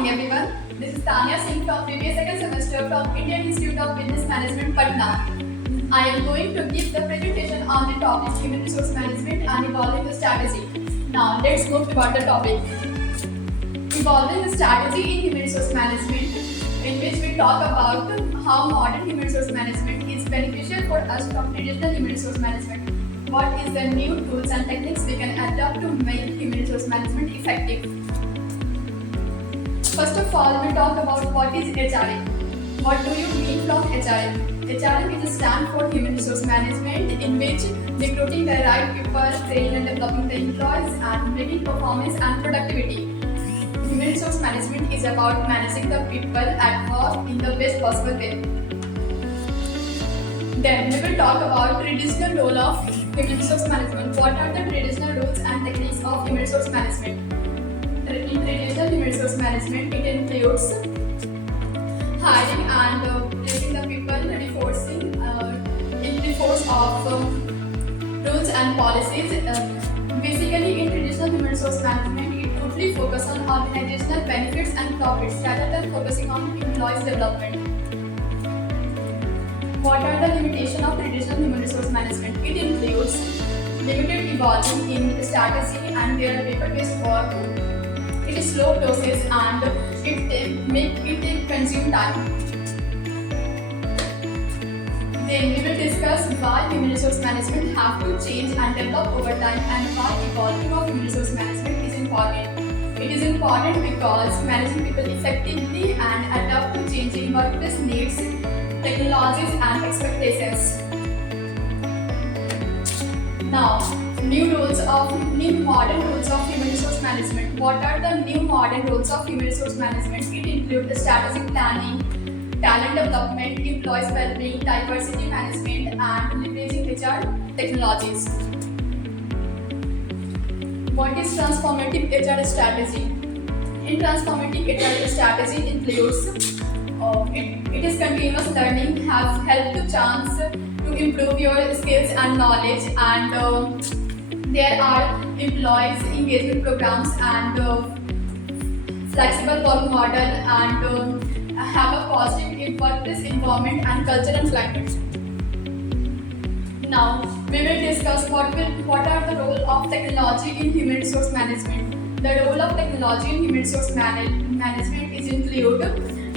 morning everyone. This is Tanya Singh from previous second semester from Indian Institute of Business Management, Patna. I am going to give the presentation on the topic Human Resource Management and Evolving the Strategy. Now let's move toward the topic. Evolving the Strategy in Human Resource Management, in which we talk about how modern human resource management is beneficial for us from traditional human resource management. What is the new tools and techniques we can adopt to make human resource management effective? First of all, we talk about what is HRM. What do you mean from HRM? HRM is a stand for Human Resource Management, in which recruiting the right people, training and developing the employees, and bringing performance and productivity. Human Resource Management is about managing the people at work in the best possible way. Then we will talk about traditional role of Human Resource Management. What are the traditional roles and techniques of Human Resource Management? In traditional human resource management, it includes hiring and placing the people, reinforcing in the force of rules and policies. Basically, in traditional human resource management, it totally focuses on organizational benefits and profits rather than focusing on employees' development. What are the limitations of traditional human resource management? It includes limited evolving in strategy and their paper-based work. It is slow process and it consume time. Then we will discuss why human resource management have to change and develop over time and why evolving of human resource management is important. It is important because managing people effectively and adapt to changing workplace needs, technologies and expectations. Now, new modern rules of human resource management. What are the new modern rules of human resource management? It includes strategic planning, talent development, employees well-being, diversity management, and leveraging HR technologies. What is transformative HR strategy? In transformative HR strategy includes it is continuous learning, have help to chance to improve your skills and knowledge, and there are employees engagement programs and flexible work model, and have a positive workplace environment and culture and climate. Now we will discuss what are the role of technology in human resource management. The role of technology in human resource management is include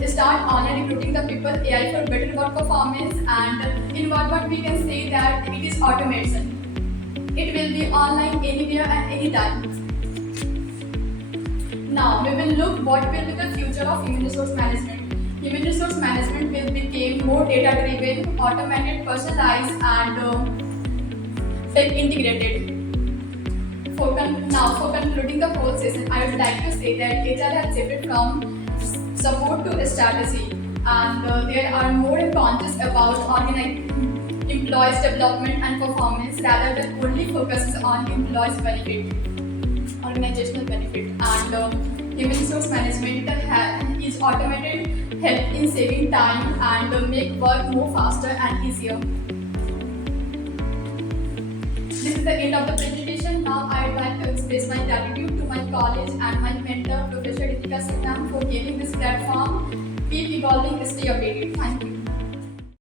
start online recruiting the people, AI for better work performance, and in what we can say that it is automation. It will be online anywhere and anytime. Now we will look what will be the future of human resource management. Human resource management will become more data driven, automated, personalized, and integrated. For concluding the whole session, I would like to say that HR has shifted from support to strategy, and there are more conscious about employees development and performance rather than only focuses on employees benefit, organizational benefit. And human resource management is automated help in saving time and make work more faster and easier. This is the end of the presentation. Now I would like to express my gratitude to my college and my mentor, Professor Ritika Singham, for giving this platform. Keep evolving, stay updated. Thank you.